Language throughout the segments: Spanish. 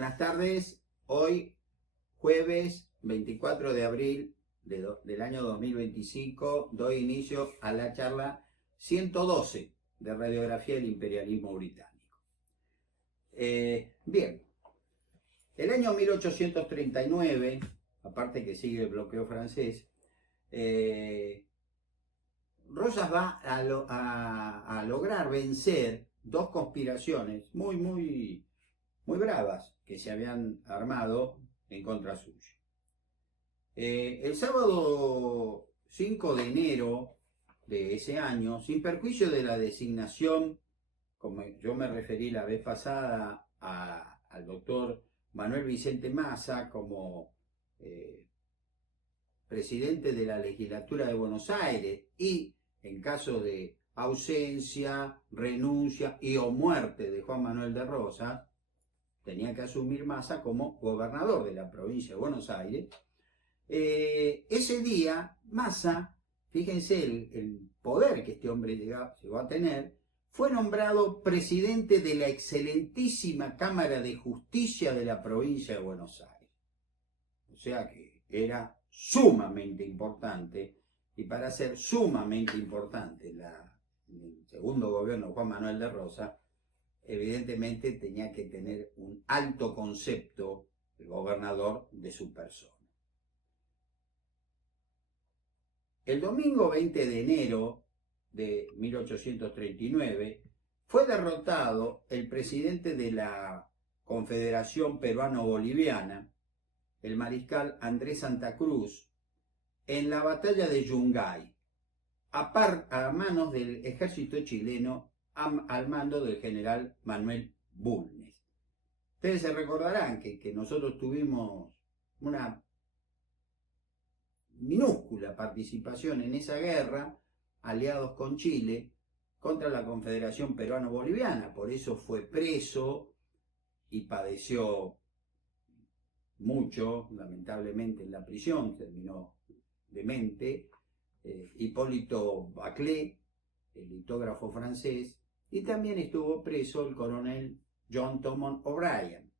Buenas tardes, hoy jueves 24 de abril del año 2025 doy inicio a la charla 112 de Radiografía del Imperialismo Británico. Bien, el año 1839, aparte que sigue el bloqueo francés, Rosas va a lograr vencer dos conspiraciones muy bravas que se habían armado en contra suyo. El sábado 5 de enero de ese año, sin perjuicio de la designación, como yo me referí la vez pasada al doctor Manuel Vicente Massa como presidente de la legislatura de Buenos Aires, y en caso de ausencia, renuncia y o muerte de Juan Manuel de Rosas, tenía que asumir Massa como gobernador de la provincia de Buenos Aires. Ese día, Massa, fíjense el poder que este hombre llegó a tener, fue nombrado presidente de la excelentísima Cámara de Justicia de la provincia de Buenos Aires. O sea que era sumamente importante, y para ser sumamente importante en el segundo gobierno de Juan Manuel de Rosas, evidentemente tenía que tener un alto concepto el gobernador de su persona. El domingo 20 de enero de 1839 fue derrotado el presidente de la Confederación Peruano-Boliviana, el mariscal Andrés Santa Cruz, en la batalla de Yungay, a manos del ejército chileno al mando del general Manuel Bulnes. Ustedes se recordarán que nosotros tuvimos una minúscula participación en esa guerra, aliados con Chile, contra la Confederación Peruano-Boliviana. Por eso fue preso y padeció mucho, lamentablemente, en la prisión, terminó demente, Hipólito Baclé, el litógrafo francés, y también estuvo preso el coronel John Thomond O'Brien,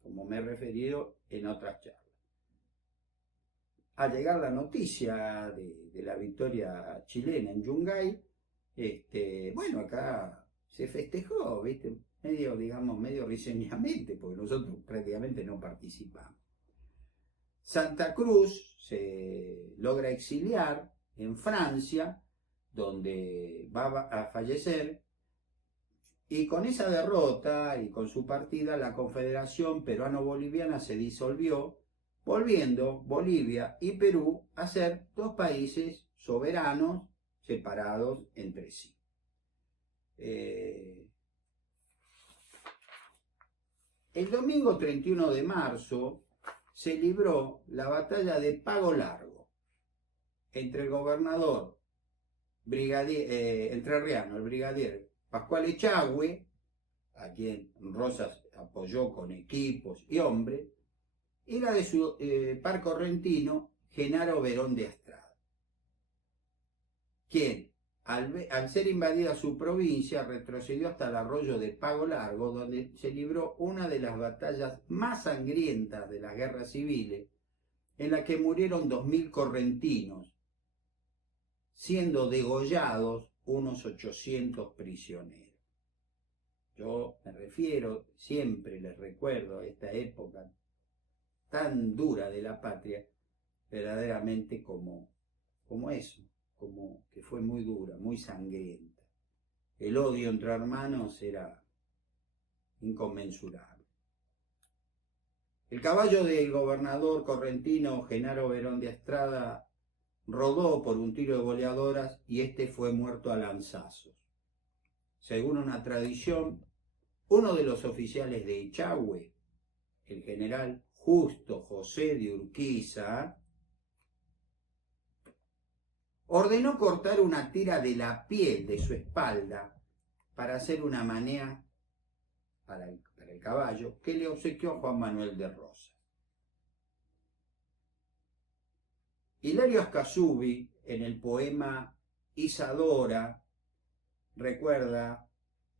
como me he referido en otras charlas. Al llegar la noticia de la victoria chilena en Yungay, bueno, acá se festejó, ¿viste? medio risueñamente, porque nosotros prácticamente no participamos. Santa Cruz se logra exiliar en Francia, donde va a fallecer, y con esa derrota y con su partida, la Confederación Peruano-Boliviana se disolvió, volviendo Bolivia y Perú a ser dos países soberanos separados entre sí. El domingo 31 de marzo se libró la batalla de Pago Largo entre el gobernador entrerriano, el brigadier Pascual Echagüe, a quien Rosas apoyó con equipos y hombres, y la de su par correntino, Genaro Verón de Astrada, quien, al ser invadida su provincia, retrocedió hasta el arroyo de Pago Largo, donde se libró una de las batallas más sangrientas de las guerras civiles, en la que murieron 2000 correntinos, siendo degollados unos 800 prisioneros. Yo me refiero, siempre les recuerdo a esta época tan dura de la patria, verdaderamente como eso, como que fue muy dura, muy sangrienta. El odio entre hermanos era inconmensurable. El caballo del gobernador correntino Genaro Verón de Astrada rodó por un tiro de boleadoras y fue muerto a lanzazos. Según una tradición, uno de los oficiales de Echagüe, el general Justo José de Urquiza, ordenó cortar una tira de la piel de su espalda para hacer una manea para el caballo que le obsequió Juan Manuel de Rosas. Hilario Ascasubi, en el poema Isadora, recuerda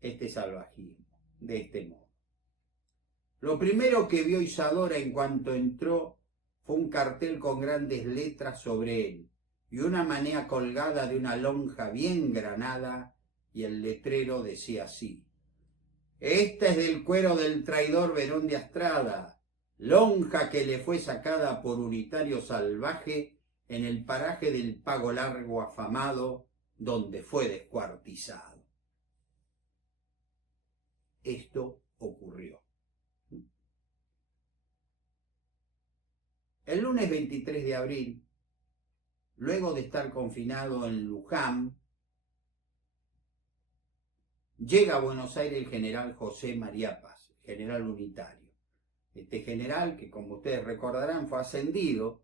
este salvajismo de este modo. Lo primero que vio Isadora en cuanto entró fue un cartel con grandes letras sobre él y una manea colgada de una lonja bien granada, y el letrero decía así: esta es del cuero del traidor Verón de Astrada, lonja que le fue sacada por unitario salvaje en el paraje del Pago Largo afamado, donde fue descuartizado. Esto ocurrió. El lunes 23 de abril, luego de estar confinado en Luján, llega a Buenos Aires el general José María Paz, general unitario. Este general, que como ustedes recordarán, fue ascendido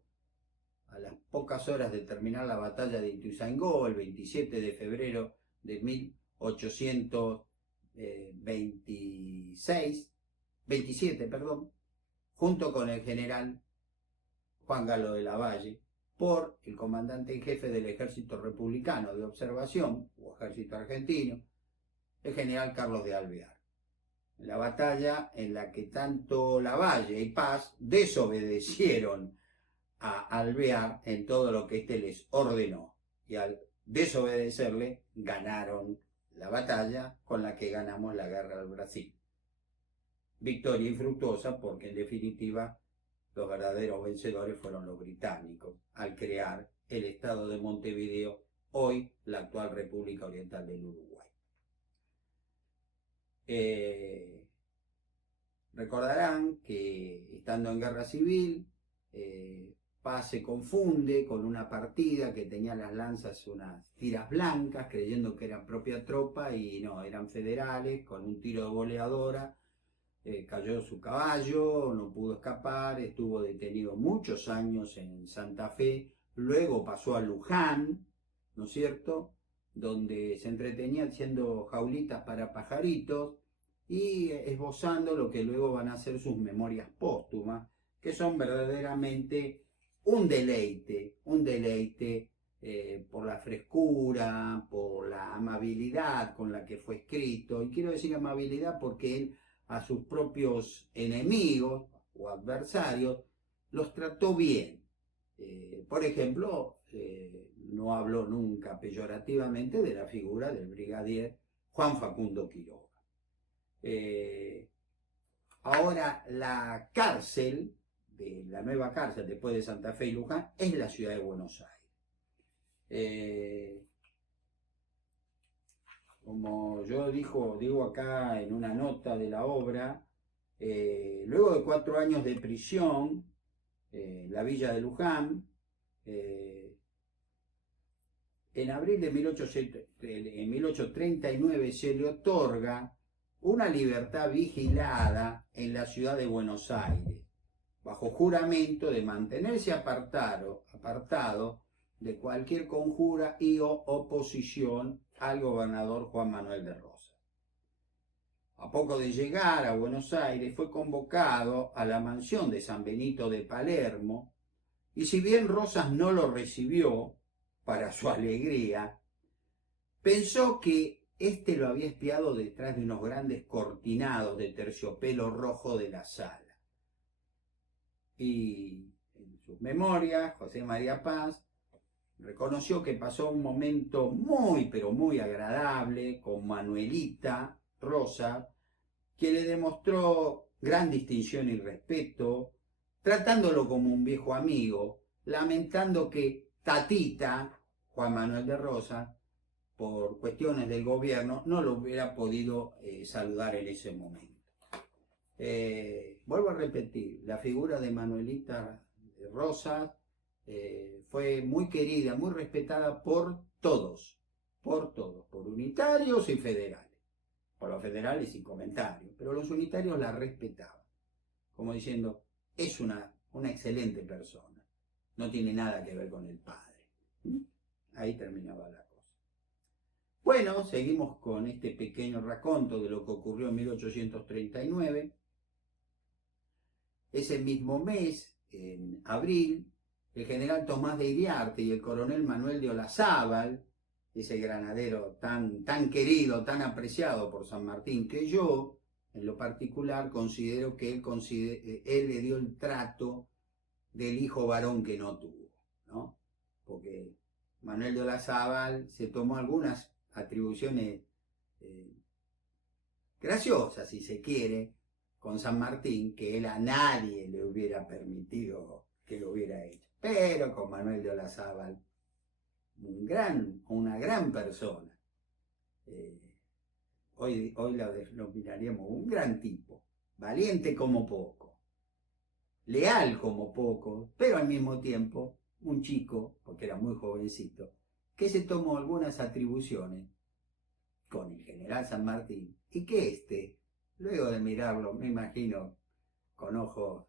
a las pocas horas de terminar la batalla de Ituzaingó, el 27 de febrero de 1827, junto con el general Juan Galo de Lavalle, por el comandante en jefe del Ejército Republicano de Observación, o Ejército Argentino, el general Carlos de Alvear. La batalla en la que tanto Lavalle y Paz desobedecieron a Alvear en todo lo que éste les ordenó, y al desobedecerle ganaron la batalla con la que ganamos la guerra al Brasil. Victoria infructuosa porque en definitiva los verdaderos vencedores fueron los británicos al crear el estado de Montevideo, hoy la actual República Oriental del Uruguay. Recordarán que estando en guerra civil, Paz se confunde con una partida que tenía las lanzas unas tiras blancas, creyendo que eran propia tropa y no, eran federales. Con un tiro de boleadora cayó su caballo, no pudo escapar, estuvo detenido muchos años en Santa Fe, luego pasó a Luján, ¿no es cierto?, donde se entretenía haciendo jaulitas para pajaritos y esbozando lo que luego van a ser sus memorias póstumas, que son verdaderamente un deleite por la frescura, por la amabilidad con la que fue escrito. Y quiero decir amabilidad porque él a sus propios enemigos o adversarios los trató bien. Por ejemplo, no habló nunca peyorativamente de la figura del brigadier Juan Facundo Quiroga. Ahora la cárcel, la nueva cárcel después de Santa Fe y Luján, es la ciudad de Buenos Aires. Como yo digo acá en una nota de la obra, luego de 4 años de prisión en la villa de Luján, en abril de 1839 se le otorga una libertad vigilada en la ciudad de Buenos Aires, bajo juramento de mantenerse apartado de cualquier conjura y o oposición al gobernador Juan Manuel de Rosas. A poco de llegar a Buenos Aires fue convocado a la mansión de San Benito de Palermo, y si bien Rosas no lo recibió, para su alegría, pensó que éste lo había espiado detrás de unos grandes cortinados de terciopelo rojo de la sala. Y en sus memorias, José María Paz reconoció que pasó un momento muy, pero muy agradable con Manuelita Rosa, que le demostró gran distinción y respeto, tratándolo como un viejo amigo, lamentando que Tatita, Juan Manuel de Rosas, por cuestiones del gobierno, no lo hubiera podido saludar en ese momento. Vuelvo a repetir, la figura de Manuelita Rosas fue muy querida, muy respetada por todos, por unitarios y federales. Por los federales sin comentarios, pero los unitarios la respetaban, como diciendo, es una excelente persona, no tiene nada que ver con el padre. Ahí terminaba la cosa. Bueno, seguimos con este pequeño raconto de lo que ocurrió en 1839. Ese mismo mes, en abril, el general Tomás de Iriarte y el coronel Manuel de Olazábal, ese granadero tan querido, tan apreciado por San Martín que yo, en lo particular, considero que él le dio el trato del hijo varón que no tuvo, ¿no? Porque Manuel de Olazábal se tomó algunas atribuciones graciosas, si se quiere, con San Martín, que él a nadie le hubiera permitido que lo hubiera hecho. Pero con Manuel de Olazábal, una gran persona, hoy lo miraríamos un gran tipo, valiente como poco, leal como poco, pero al mismo tiempo un chico, porque era muy jovencito, que se tomó algunas atribuciones con el general San Martín y que luego de mirarlo, me imagino, con ojos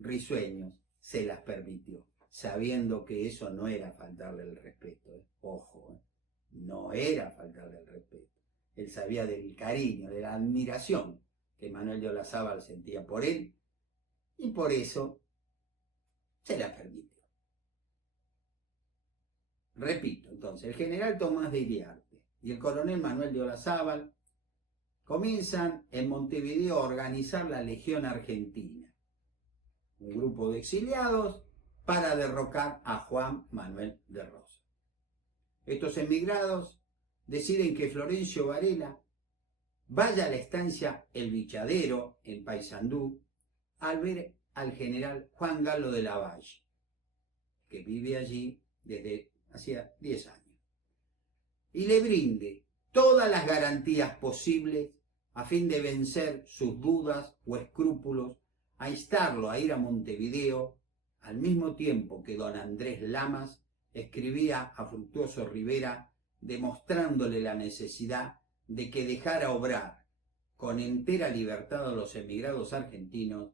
risueños, se las permitió, sabiendo que eso no era faltarle el respeto, ojo, no era faltarle el respeto. Él sabía del cariño, de la admiración que Manuel de Olazábal sentía por él y por eso se las permitió. Repito, entonces, el general Tomás de Iriarte y el coronel Manuel de Olazábal comienzan en Montevideo a organizar la Legión Argentina, un grupo de exiliados para derrocar a Juan Manuel de Rosas. Estos emigrados deciden que Florencio Varela vaya a la estancia El Bichadero, en Paysandú, al ver al general Juan Galo de Lavalle, que vive allí desde hacía 10 años, y le brinde todas las garantías posibles a fin de vencer sus dudas o escrúpulos, a instarlo a ir a Montevideo, al mismo tiempo que don Andrés Lamas escribía a Fructuoso Rivera demostrándole la necesidad de que dejara obrar con entera libertad a los emigrados argentinos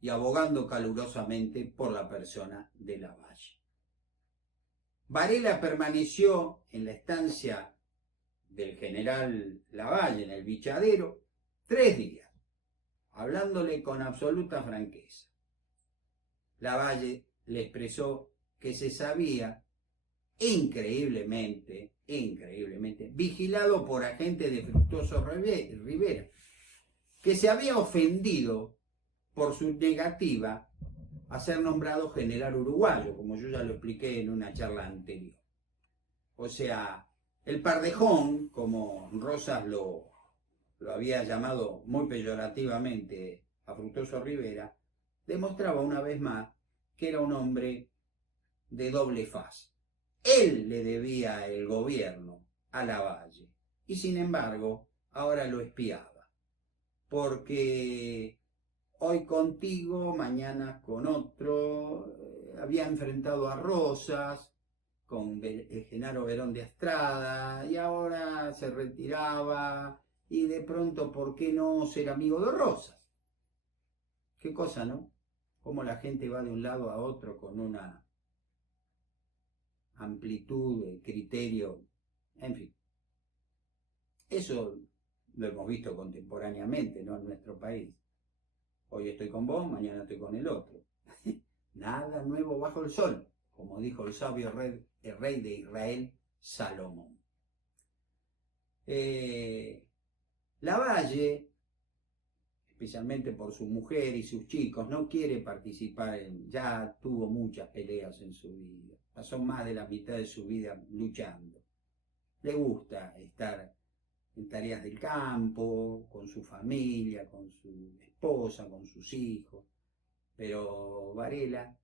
y abogando calurosamente por la persona de Lavalle. Varela permaneció en la estancia del general Lavalle, en el Bichadero, 3 días, hablándole con absoluta franqueza. Lavalle le expresó que se sabía increíblemente, vigilado por agentes de Fructuoso Rivera, que se había ofendido por su negativa a ser nombrado general uruguayo, como yo ya lo expliqué en una charla anterior. O sea, el pardejón, como Rosas lo había llamado muy peyorativamente a Fructuoso Rivera, demostraba una vez más que era un hombre de doble faz. Él le debía el gobierno a Lavalle y sin embargo ahora lo espiaba, porque hoy contigo, mañana con otro, había enfrentado a Rosas, con Genaro Verón de Astrada, y ahora se retiraba, y de pronto, ¿por qué no ser amigo de Rosas? Qué cosa, ¿no? Cómo la gente va de un lado a otro con una amplitud de criterio, en fin. Eso lo hemos visto contemporáneamente, ¿no? En nuestro país. Hoy estoy con vos, mañana estoy con el otro. Nada nuevo bajo el sol, como dijo el sabio rey de Israel, Salomón. Lavalle, especialmente por su mujer y sus chicos, no quiere participar ya tuvo muchas peleas en su vida, pasó más de la mitad de su vida luchando. Le gusta estar en tareas del campo, con su familia, con su esposa, con sus hijos, pero Varela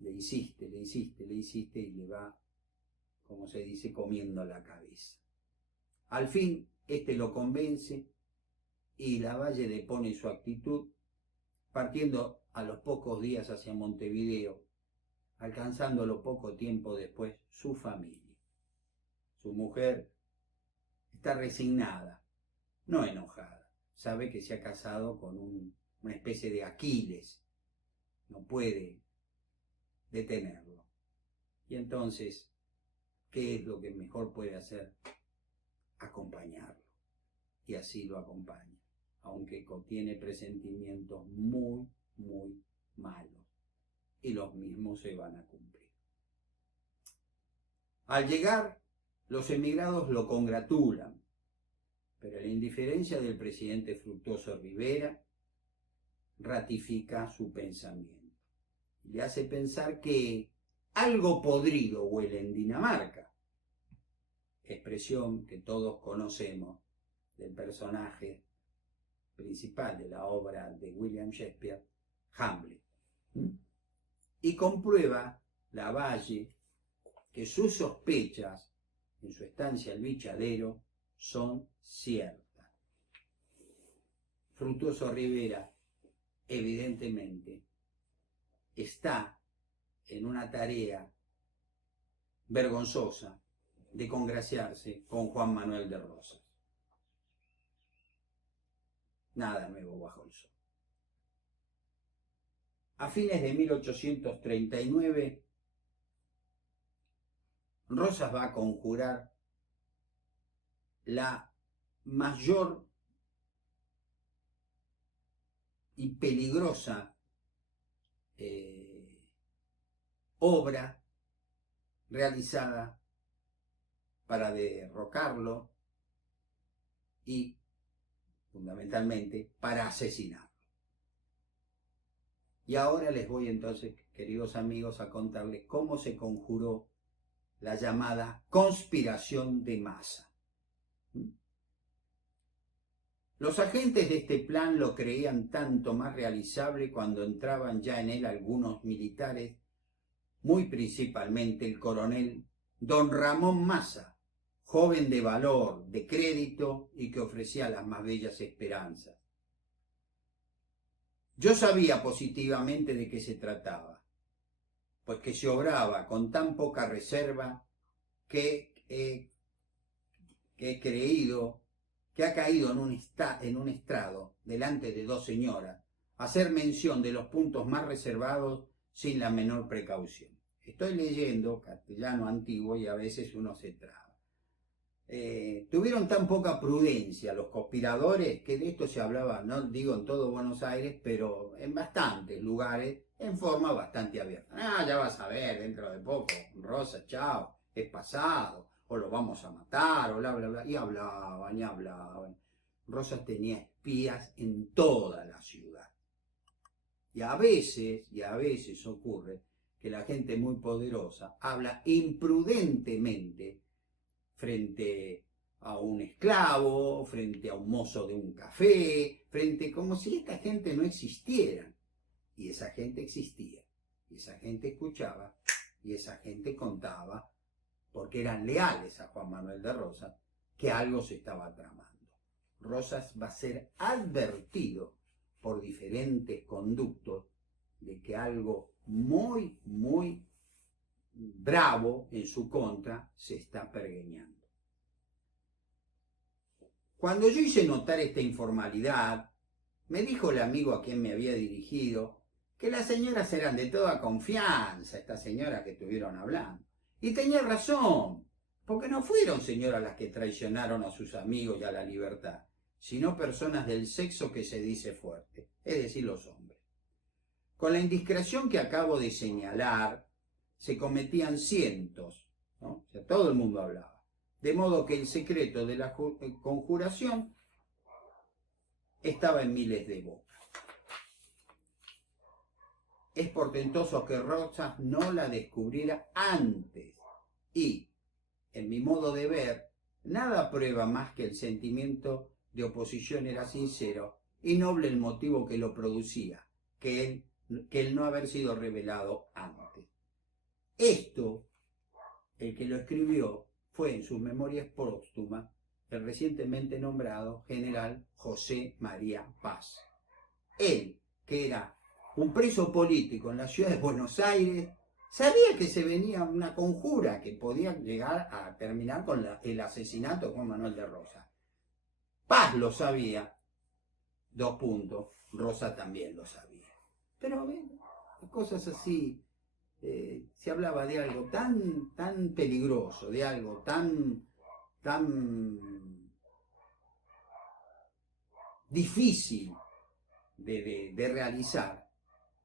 le insiste y le va, como se dice, comiendo la cabeza. Al fin, lo convence y Lavalle depone su actitud, partiendo a los pocos días hacia Montevideo, alcanzándolo poco tiempo después su familia. Su mujer está resignada, no enojada, sabe que se ha casado con una especie de Aquiles, no puede detenerlo. Y entonces, ¿qué es lo que mejor puede hacer? Acompañarlo. Y así lo acompaña, aunque contiene presentimientos muy, muy malos. Y los mismos se van a cumplir. Al llegar, los emigrados lo congratulan, Pero la indiferencia del presidente Fructuoso Rivera ratifica su pensamiento. Le hace pensar que algo podrido huele en Dinamarca, expresión que todos conocemos del personaje principal de la obra de William Shakespeare, Hamlet. Y comprueba Lavalle que sus sospechas en su estancia al Bichadero son ciertas. Fructuoso Rivera, evidentemente, está en una tarea vergonzosa de congraciarse con Juan Manuel de Rosas. Nada nuevo bajo el sol. A fines de 1839, Rosas va a conjurar la mayor y peligrosa obra realizada para derrocarlo y fundamentalmente para asesinarlo. Y ahora les voy entonces, queridos amigos, a contarles cómo se conjuró la llamada conspiración de masa. Los agentes de este plan lo creían tanto más realizable cuando entraban ya en él algunos militares, muy principalmente el coronel don Ramón Massa, joven de valor, de crédito y que ofrecía las más bellas esperanzas. Yo sabía positivamente de qué se trataba, pues que se obraba con tan poca reserva que he creído que ha caído en un estrado delante de dos señoras, hacer mención de los puntos más reservados sin la menor precaución. Estoy leyendo castellano antiguo y a veces uno se traba. Tuvieron tan poca prudencia los conspiradores que de esto se hablaba, no digo en todo Buenos Aires, pero en bastantes lugares en forma bastante abierta. Ya vas a ver dentro de poco, Rosa, chao, es pasado, o lo vamos a matar, o bla, bla, bla. Y hablaban, y hablaban. Rosas tenía espías en toda la ciudad. Y a veces ocurre que la gente muy poderosa habla imprudentemente frente a un esclavo, frente a un mozo de un café, como si esta gente no existiera. Y esa gente existía, y esa gente escuchaba, y esa gente contaba, porque eran leales a Juan Manuel de Rosas, que algo se estaba tramando. Rosas va a ser advertido por diferentes conductos de que algo muy, muy bravo en su contra se está pergeñando. Cuando yo hice notar esta informalidad, me dijo el amigo a quien me había dirigido que las señoras eran de toda confianza, estas señoras que estuvieron hablando. Y tenía razón, porque no fueron señoras las que traicionaron a sus amigos y a la libertad, sino personas del sexo que se dice fuerte, es decir, los hombres. Con la indiscreción que acabo de señalar, se cometían cientos, ¿no? O sea, todo el mundo hablaba. De modo que el secreto de la conjuración estaba en miles de bocas. Es portentoso que Rosas no la descubriera antes y, en mi modo de ver, nada prueba más que el sentimiento de oposición era sincero y noble el motivo que lo producía, que el no haber sido revelado antes. Esto, el que lo escribió, fue en sus memorias póstumas el recientemente nombrado general José María Paz. Él, que era un preso político en la ciudad de Buenos Aires, sabía que se venía una conjura que podía llegar a terminar con el asesinato de Juan Manuel de Rosas. Paz lo sabía, Rosa también lo sabía. Pero ven, cosas así, se hablaba de algo tan peligroso, de algo tan difícil de realizar,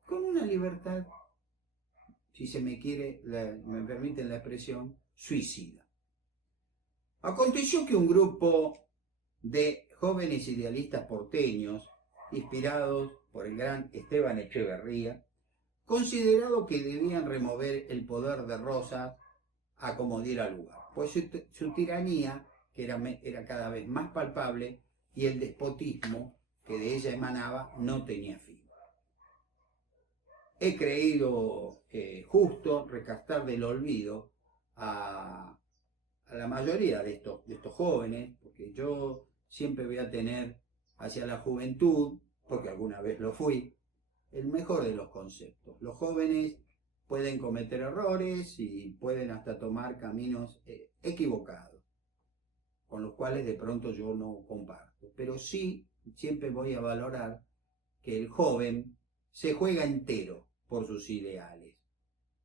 con una libertad, si se me quiere, me permiten la expresión, suicida. Aconteció que un grupo de jóvenes idealistas porteños, inspirados por el gran Esteban Echeverría, considerado que debían remover el poder de Rosas a como diera lugar, pues su tiranía, que era cada vez más palpable, y el despotismo que de ella emanaba no tenía fin. He creído justo rescatar del olvido a la mayoría de estos jóvenes, porque yo siempre voy a tener hacia la juventud, porque alguna vez lo fui, el mejor de los conceptos. Los jóvenes pueden cometer errores y pueden hasta tomar caminos equivocados, con los cuales de pronto yo no comparto. Pero sí, siempre voy a valorar que el joven se juega entero por sus ideales.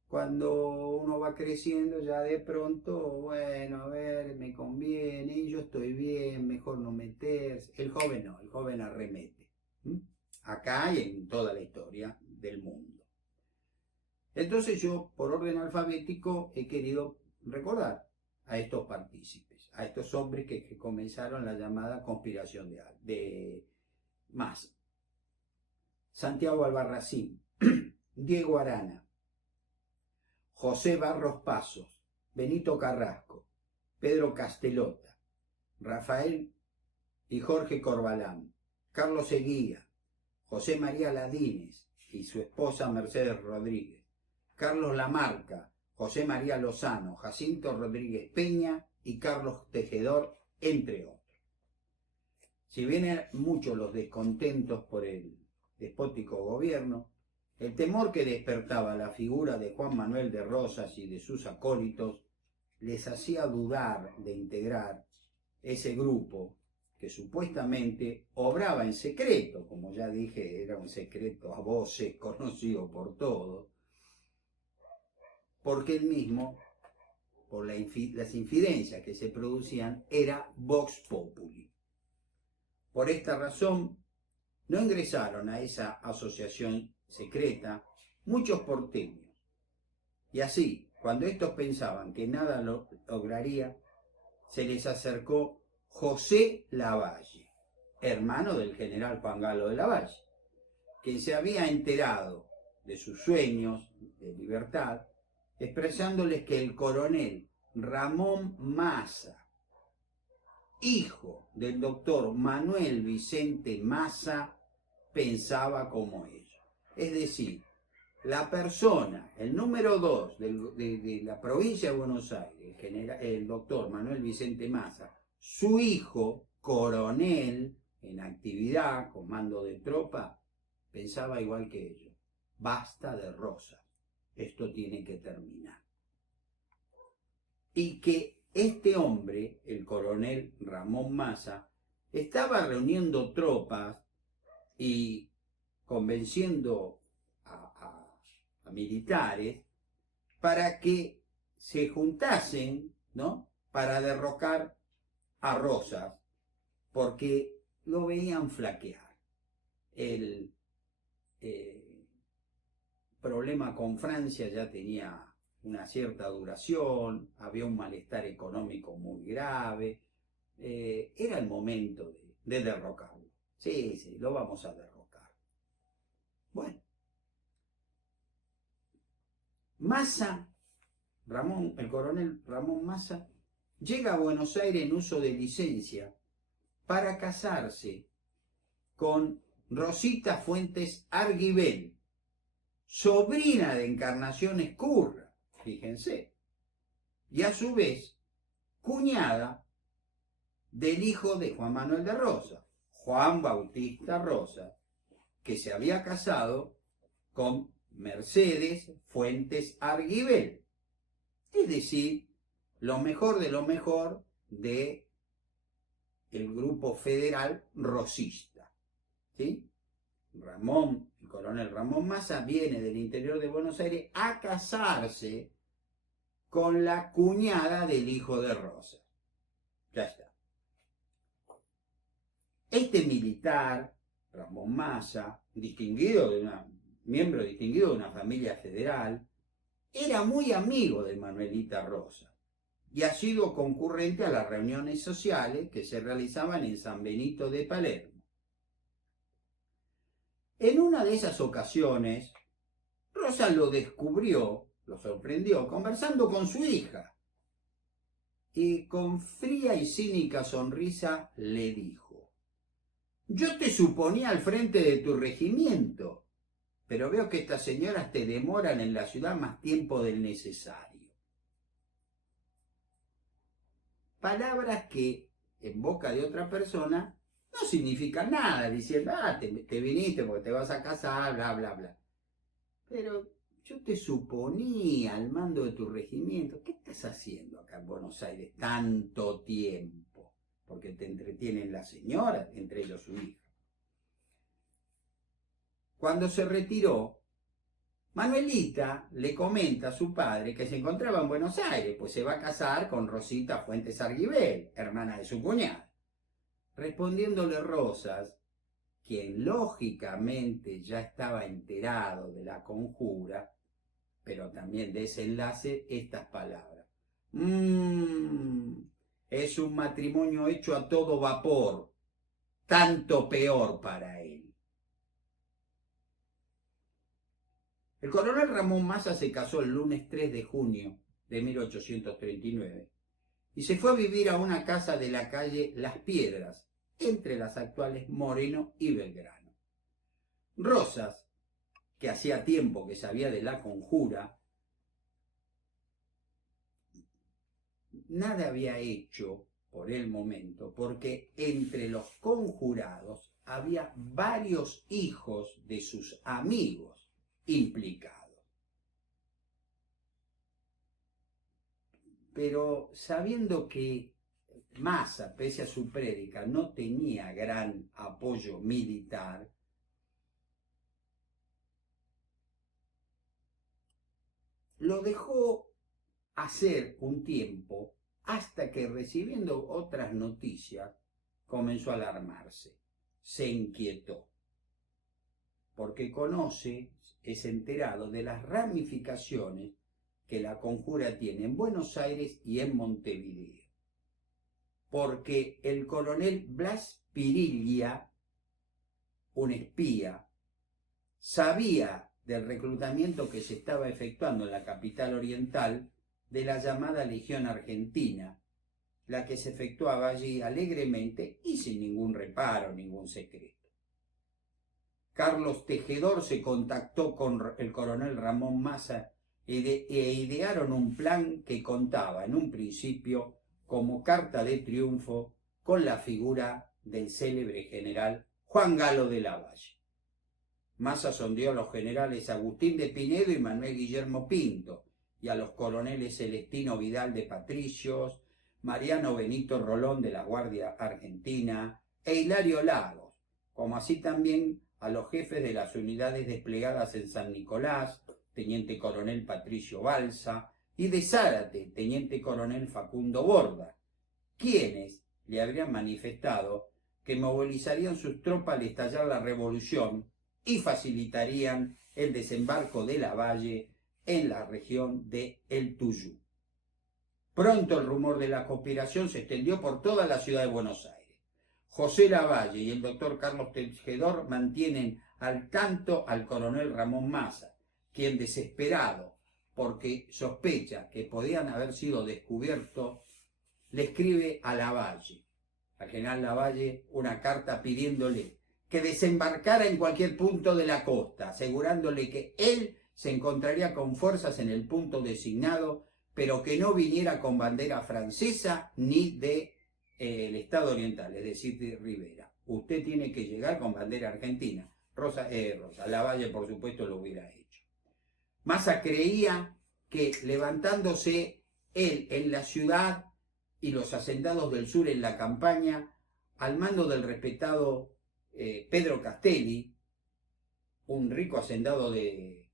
Cuando uno va creciendo ya de pronto, bueno, a ver, me conviene, yo estoy bien, mejor no meterse. El joven no, el joven arremete. Acá y en toda la historia del mundo. Entonces yo, por orden alfabético, he querido recordar a estos partícipes, a estos hombres que comenzaron la llamada conspiración de Massa. Santiago Albarracín, Diego Arana, José Barros Pasos, Benito Carrasco, Pedro Castelota, Rafael y Jorge Corbalán, Carlos Eguía, José María Ladines y su esposa Mercedes Rodríguez, Carlos Lamarca, José María Lozano, Jacinto Rodríguez Peña y Carlos Tejedor, entre otros. Si bien eran muchos los descontentos por el despótico gobierno, el temor que despertaba la figura de Juan Manuel de Rosas y de sus acólitos les hacía dudar de integrar ese grupo que supuestamente obraba en secreto, como ya dije, era un secreto a voces conocido por todos, porque él mismo, por las infidencias que se producían, era Vox Populi. Por esta razón, no ingresaron a esa asociación secreta muchos porteños. Y así, cuando estos pensaban que nada lo lograría, se les acercó José Lavalle, hermano del general Juan Galo de Lavalle, quien se había enterado de sus sueños de libertad, expresándoles que el coronel Ramón Massa, hijo del doctor Manuel Vicente Massa, pensaba como ellos. Es decir, la persona, el número 2 de la provincia de Buenos Aires, el doctor Manuel Vicente Massa, su hijo, coronel, en actividad, con mando de tropa, pensaba igual que ellos. Basta de Rosas, esto tiene que terminar. Y que este hombre, el coronel Ramón Massa, estaba reuniendo tropas y convenciendo a militares para que se juntasen, ¿no?, para derrocar a Rosas, porque lo veían flaquear. El problema con Francia ya tenía una cierta duración, había un malestar económico muy grave, era el momento de derrocarlo. Sí, lo vamos a derrocar. Bueno, Massa, el coronel Ramón Massa, llega a Buenos Aires en uso de licencia para casarse con Rosita Fuentes Arguibel, sobrina de Encarnación Ezcurra, fíjense, y a su vez cuñada del hijo de Juan Manuel de Rosas, Juan Bautista Rosas, que se había casado con Mercedes Fuentes Arguibel. Es decir, lo mejor de lo mejor de el grupo federal rosista. ¿Sí? El coronel Ramón Massa viene del interior de Buenos Aires a casarse con la cuñada del hijo de Rosas. Ya está. Este militar, Ramón Massa, miembro distinguido de una familia federal, era muy amigo de Manuelita Rosas. y asiduo concurrente a las reuniones sociales que se realizaban en San Benito de Palermo. En una de esas ocasiones, Rosa lo descubrió, lo sorprendió, conversando con su hija, y con fría y cínica sonrisa le dijo: yo te suponía al frente de tu regimiento, pero veo que estas señoras te demoran en la ciudad más tiempo del necesario. Palabras que en boca de otra persona no significan nada, diciendo, te viniste porque te vas a casar, bla, bla, bla. Pero yo te suponía al mando de tu regimiento. ¿Qué estás haciendo acá en Buenos Aires tanto tiempo? Porque te entretienen las señoras, entre ellos su hija. Cuando se retiró, Manuelita le comenta a su padre que se encontraba en Buenos Aires, pues se va a casar con Rosita Fuentes Arguibel, hermana de su cuñada. Respondiéndole Rosas, quien lógicamente ya estaba enterado de la conjura, pero también de ese enlace, estas palabras: es un matrimonio hecho a todo vapor, tanto peor para él. El coronel Ramón Maza se casó el lunes 3 de junio de 1839 y se fue a vivir a una casa de la calle Las Piedras, entre las actuales Moreno y Belgrano. Rosas, que hacía tiempo que sabía de la conjura, nada había hecho por el momento, porque entre los conjurados había varios hijos de sus amigos implicados. Pero sabiendo que Maza, pese a su prédica, no tenía gran apoyo militar, lo dejó hacer un tiempo hasta que, recibiendo otras noticias, comenzó a alarmarse. Se inquietó, porque es enterado de las ramificaciones que la conjura tiene en Buenos Aires y en Montevideo. Porque el coronel Blas Piriglia, un espía, sabía del reclutamiento que se estaba efectuando en la capital oriental de la llamada Legión Argentina, la que se efectuaba allí alegremente y sin ningún reparo, ningún secreto. Carlos Tejedor se contactó con el coronel Ramón Maza e idearon un plan que contaba en un principio como carta de triunfo con la figura del célebre general Juan Galo de Lavalle. Maza sondeó a los generales Agustín de Pinedo y Manuel Guillermo Pinto, y a los coroneles Celestino Vidal de Patricios, Mariano Benito Rolón de la Guardia Argentina e Hilario Lagos, como así también a los jefes de las unidades desplegadas en San Nicolás, teniente coronel Patricio Balsa, y de Zárate, teniente coronel Facundo Borda, quienes le habrían manifestado que movilizarían sus tropas al estallar la revolución y facilitarían el desembarco de Lavalle en la región de El Tuyú. Pronto el rumor de la conspiración se extendió por toda la ciudad de Buenos Aires. José Lavalle y el doctor Carlos Tejedor mantienen al tanto al coronel Ramón Maza, quien, desesperado porque sospecha que podían haber sido descubiertos, le escribe a Lavalle, al general Lavalle, una carta pidiéndole que desembarcara en cualquier punto de la costa, asegurándole que él se encontraría con fuerzas en el punto designado, pero que no viniera con bandera francesa ni de el Estado Oriental, es decir, de Rivera. Usted tiene que llegar con bandera argentina. Rosa Lavalle, por supuesto, lo hubiera hecho. Maza creía que levantándose él en la ciudad y los hacendados del sur en la campaña, al mando del respetado Pedro Castelli, un rico hacendado de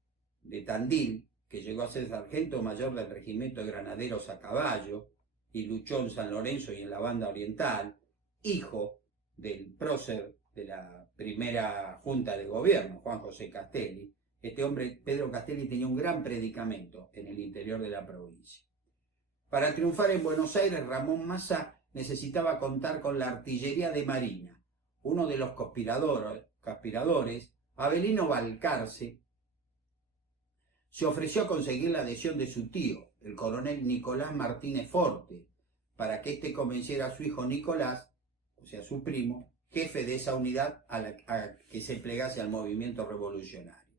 Tandil, que llegó a ser sargento mayor del regimiento de granaderos a caballo y luchó en San Lorenzo y en la Banda Oriental, hijo del prócer de la primera junta de gobierno, Juan José Castelli. Este hombre, Pedro Castelli, tenía un gran predicamento en el interior de la provincia. Para triunfar en Buenos Aires, Ramón Massa necesitaba contar con la artillería de Marina. Uno de los conspiradores, Avelino Balcarce, se ofreció a conseguir la adhesión de su tío, el coronel Nicolás Martínez Forte, para que éste convenciera a su hijo Nicolás, o sea, su primo, jefe de esa unidad, a que se plegase al movimiento revolucionario.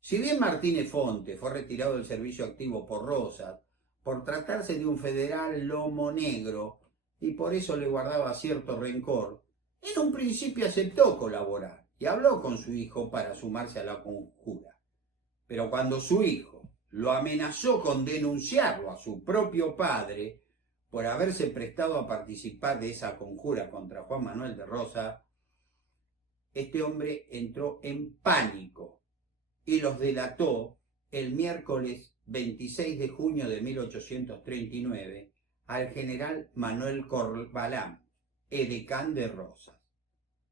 Si bien Martínez Forte fue retirado del servicio activo por Rosas, por tratarse de un federal lomo negro, y por eso le guardaba cierto rencor, en un principio aceptó colaborar y habló con su hijo para sumarse a la conjura. Pero cuando su hijo lo amenazó con denunciarlo a su propio padre por haberse prestado a participar de esa conjura contra Juan Manuel de Rosas, este hombre entró en pánico y los delató el miércoles 26 de junio de 1839 al general Manuel Corvalán, edecán de Rosas,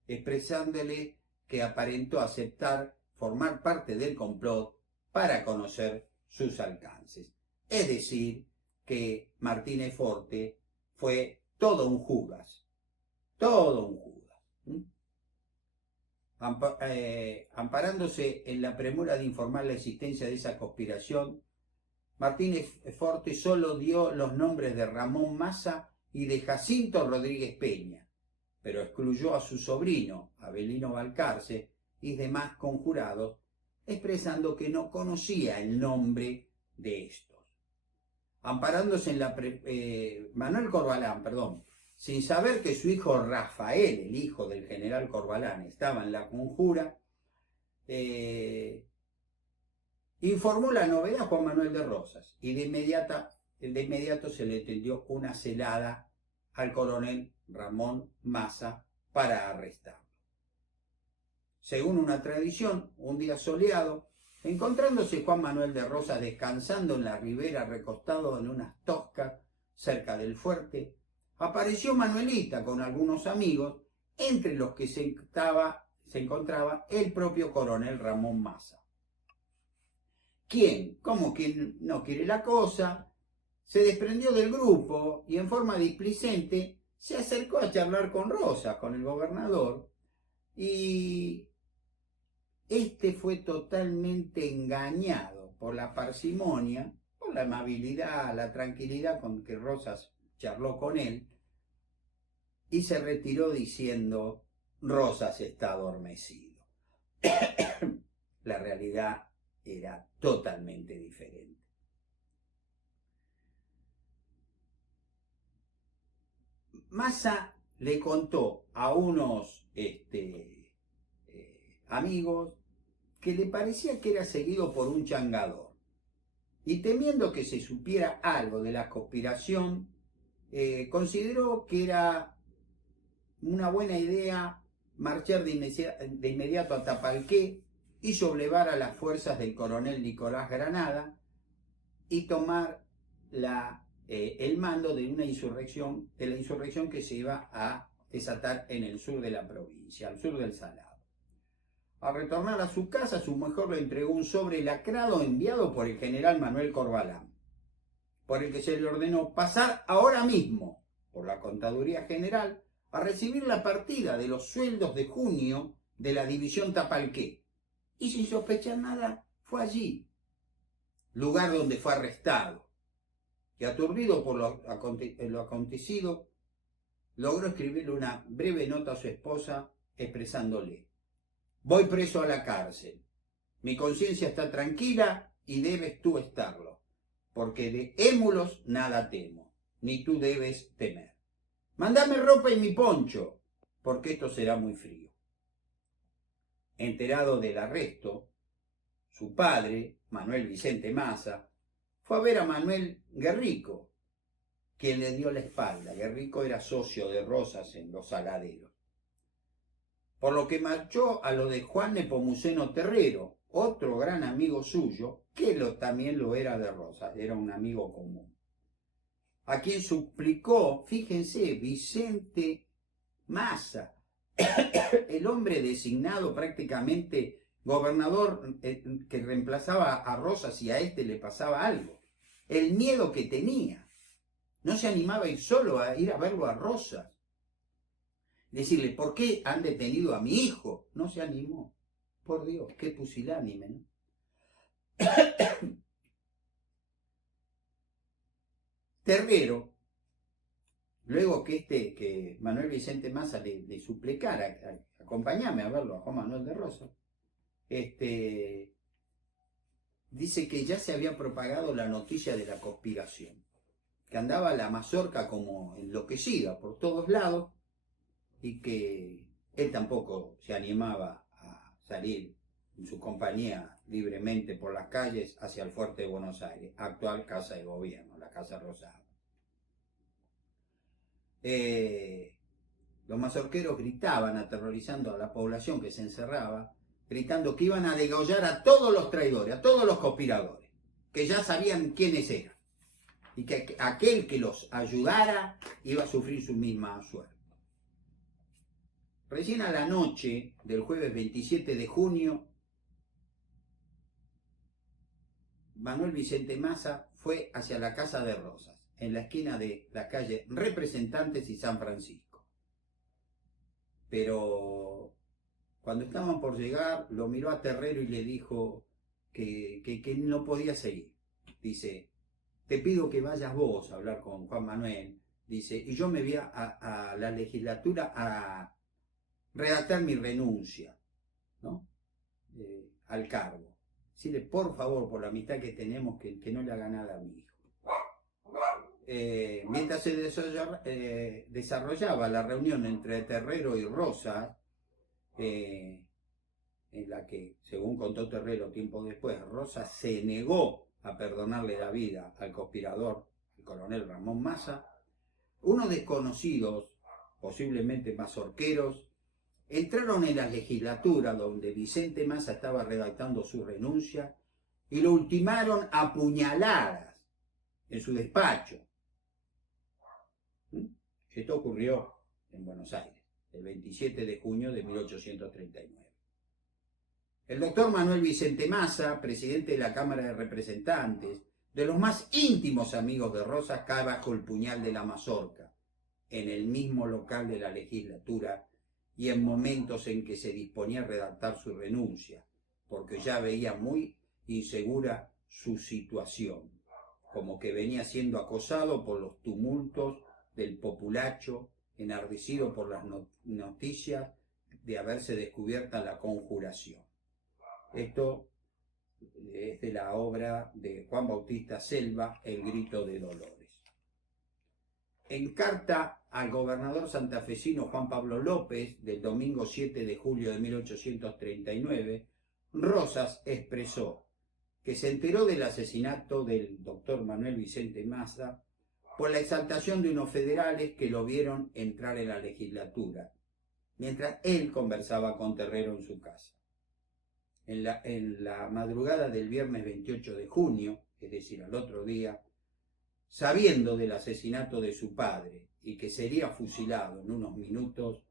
expresándole que aparentó aceptar formar parte del complot para conocer sus alcances. Es decir, que Martínez Forte fue todo un Judas, todo un Judas. Amparándose en la premura de informar la existencia de esa conspiración, Martínez Forte solo dio los nombres de Ramón Massa y de Jacinto Rodríguez Peña, pero excluyó a su sobrino, Avelino Balcarce, y demás conjurados, expresando que no conocía el nombre de estos. Amparándose en la Manuel Corvalán, sin saber que su hijo Rafael, el hijo del general Corvalán, estaba en la conjura, informó la novedad a Juan Manuel de Rosas y de inmediato se le tendió una celada al coronel Ramón Massa para arrestarlo. Según una tradición, un día soleado, encontrándose Juan Manuel de Rosas descansando en la ribera recostado en unas toscas cerca del fuerte, apareció Manuelita con algunos amigos, entre los que se encontraba el propio coronel Ramón Massa, quien, como quien no quiere la cosa, se desprendió del grupo y en forma displicente se acercó a charlar con Rosas, con el gobernador, y este fue totalmente engañado por la parsimonia, por la amabilidad, la tranquilidad con que Rosas charló con él, y se retiró diciendo: Rosas está adormecido. La realidad era totalmente diferente. Massa le contó a unos amigos que le parecía que era seguido por un changador, y temiendo que se supiera algo de la conspiración, consideró que era una buena idea marchar de inmediato a Tapalqué y sublevar a las fuerzas del coronel Nicolás Granada y tomar el mando de la insurrección que se iba a desatar en el sur de la provincia, al sur del Salado. Al retornar a su casa, su mujer le entregó un sobre lacrado enviado por el general Manuel Corvalán, por el que se le ordenó pasar ahora mismo por la Contaduría General a recibir la partida de los sueldos de junio de la división Tapalqué. Y sin sospechar nada, fue allí, lugar donde fue arrestado, y aturdido por lo acontecido, logró escribirle una breve nota a su esposa expresándole: voy preso a la cárcel, mi conciencia está tranquila y debes tú estarlo, porque de émulos nada temo, ni tú debes temer. Mandame ropa y mi poncho, porque esto será muy frío. Enterado del arresto, su padre, Manuel Vicente Massa, fue a ver a Manuel Guerrico, quien le dio la espalda. Guerrico era socio de Rosas en Los Saladeros. Por lo que marchó a lo de Juan Nepomuceno Terrero, otro gran amigo suyo, que también lo era de Rosas, era un amigo común, a quien suplicó, fíjense, Vicente Massa, el hombre designado prácticamente gobernador, que reemplazaba a Rosas si a este le pasaba algo, el miedo que tenía No se animaba a ir solo, a ir a verlo a Rosas. Decirle, ¿por qué han detenido a mi hijo? No se animó. Por Dios, qué pusilánime, ¿no? Terrero, luego que Manuel Vicente Massa le suplicara, acompáñame a verlo a Juan Manuel de Rosas, dice que ya se había propagado la noticia de la conspiración, que andaba la mazorca como enloquecida por todos lados y que él tampoco se animaba a salir en su compañía libremente por las calles hacia el fuerte de Buenos Aires, actual Casa de Gobierno, la Casa Rosada. Los mazorqueros gritaban, aterrorizando a la población que se encerraba, gritando que iban a degollar a todos los traidores, a todos los conspiradores, que ya sabían quiénes eran, y que aquel que los ayudara iba a sufrir su misma suerte. Recién a la noche del jueves 27 de junio, Manuel Vicente Massa fue hacia la Casa de Rosas, en la esquina de la calle Representantes y San Francisco. Pero cuando estaban por llegar, lo miró a Terrero y le dijo que no podía seguir. Dice, te pido que vayas vos a hablar con Juan Manuel. Dice, y yo me voy a la legislatura a redactar mi renuncia, ¿no? Al cargo. Decirle, por favor, por la amistad que tenemos, que no le haga nada a mi hijo. Mientras se desarrollaba la reunión entre Terrero y Rosas, en la que, según contó Terrero tiempo después, Rosas se negó a perdonarle la vida al conspirador, el coronel Ramón Massa, unos desconocidos, posiblemente mazorqueros, entraron en la legislatura donde Vicente Massa estaba redactando su renuncia y lo ultimaron a puñaladas en su despacho. Esto ocurrió en Buenos Aires, el 27 de junio de 1839. El doctor Manuel Vicente Massa, presidente de la Cámara de Representantes, de los más íntimos amigos de Rosas, cae bajo el puñal de la mazorca, en el mismo local de la legislatura y en momentos en que se disponía a redactar su renuncia, porque ya veía muy insegura su situación, como que venía siendo acosado por los tumultos del populacho, enardecido por las noticias de haberse descubierta la conjuración. Esto es de la obra de Juan Bautista Selva, El grito de Dolores. En carta al gobernador santafesino Juan Pablo López, del domingo 7 de julio de 1839, Rosas expresó que se enteró del asesinato del doctor Manuel Vicente Massa por la exaltación de unos federales que lo vieron entrar en la legislatura, mientras él conversaba con Terrero en su casa. En la madrugada del viernes 28 de junio, es decir, al otro día, sabiendo del asesinato de su padre y que sería fusilado en unos minutos,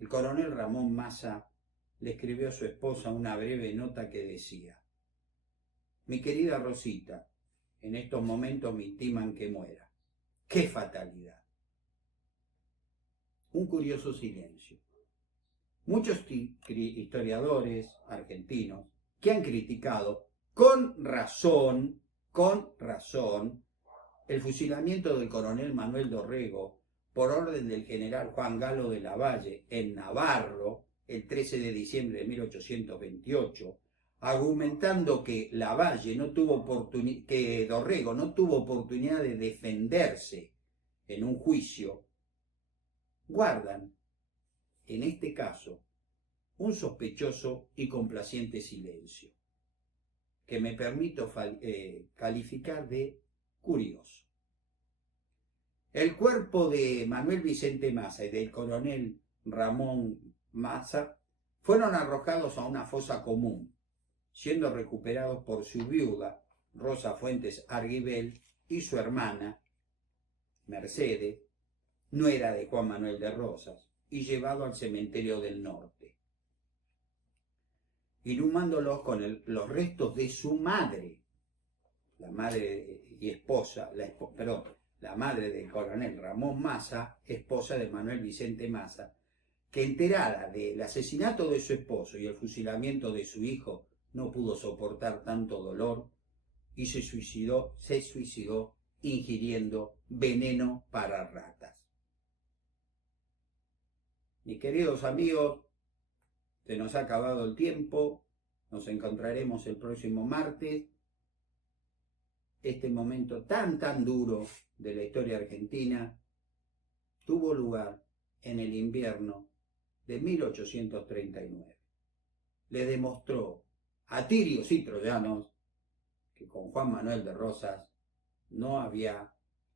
el coronel Ramón Massa le escribió a su esposa una breve nota que decía: mi querida Rosita, en estos momentos me intiman que muera. ¡Qué fatalidad! Un curioso silencio. Muchos historiadores argentinos que han criticado con razón, el fusilamiento del coronel Manuel Dorrego por orden del general Juan Galo de Lavalle en Navarro el 13 de diciembre de 1828, argumentando que que Dorrego no tuvo oportunidad de defenderse en un juicio, guardan, en este caso, un sospechoso y complaciente silencio, que me permito calificar de curioso. El cuerpo de Manuel Vicente Massa y del coronel Ramón Massa fueron arrojados a una fosa común, siendo recuperados por su viuda, Rosa Fuentes Arguibel, y su hermana, Mercedes, nuera de Juan Manuel de Rosas, y llevado al cementerio del norte, inhumándolos con los restos de su madre, la madre y esposa, la madre del coronel Ramón Massa, esposa de Manuel Vicente Massa, que enterada del asesinato de su esposo y el fusilamiento de su hijo, no pudo soportar tanto dolor y se suicidó ingiriendo veneno para ratas. Mis queridos amigos, se nos ha acabado el tiempo, nos encontraremos el próximo martes. Este momento tan duro de la historia argentina tuvo lugar en el invierno de 1839. Le demostró a tirios y troyanos que con Juan Manuel de Rosas no había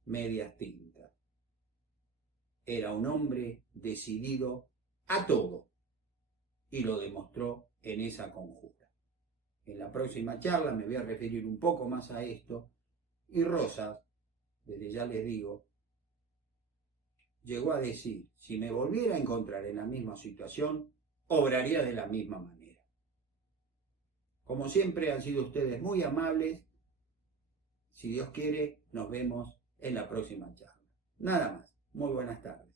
medias tintas. Era un hombre decidido a todo y lo demostró en esa conjura. En la próxima charla me voy a referir un poco más a esto y Rosas, desde ya les digo, llegó a decir, si me volviera a encontrar en la misma situación, obraría de la misma manera. Como siempre han sido ustedes muy amables. Si Dios quiere, nos vemos en la próxima charla. Nada más. Muy buenas tardes.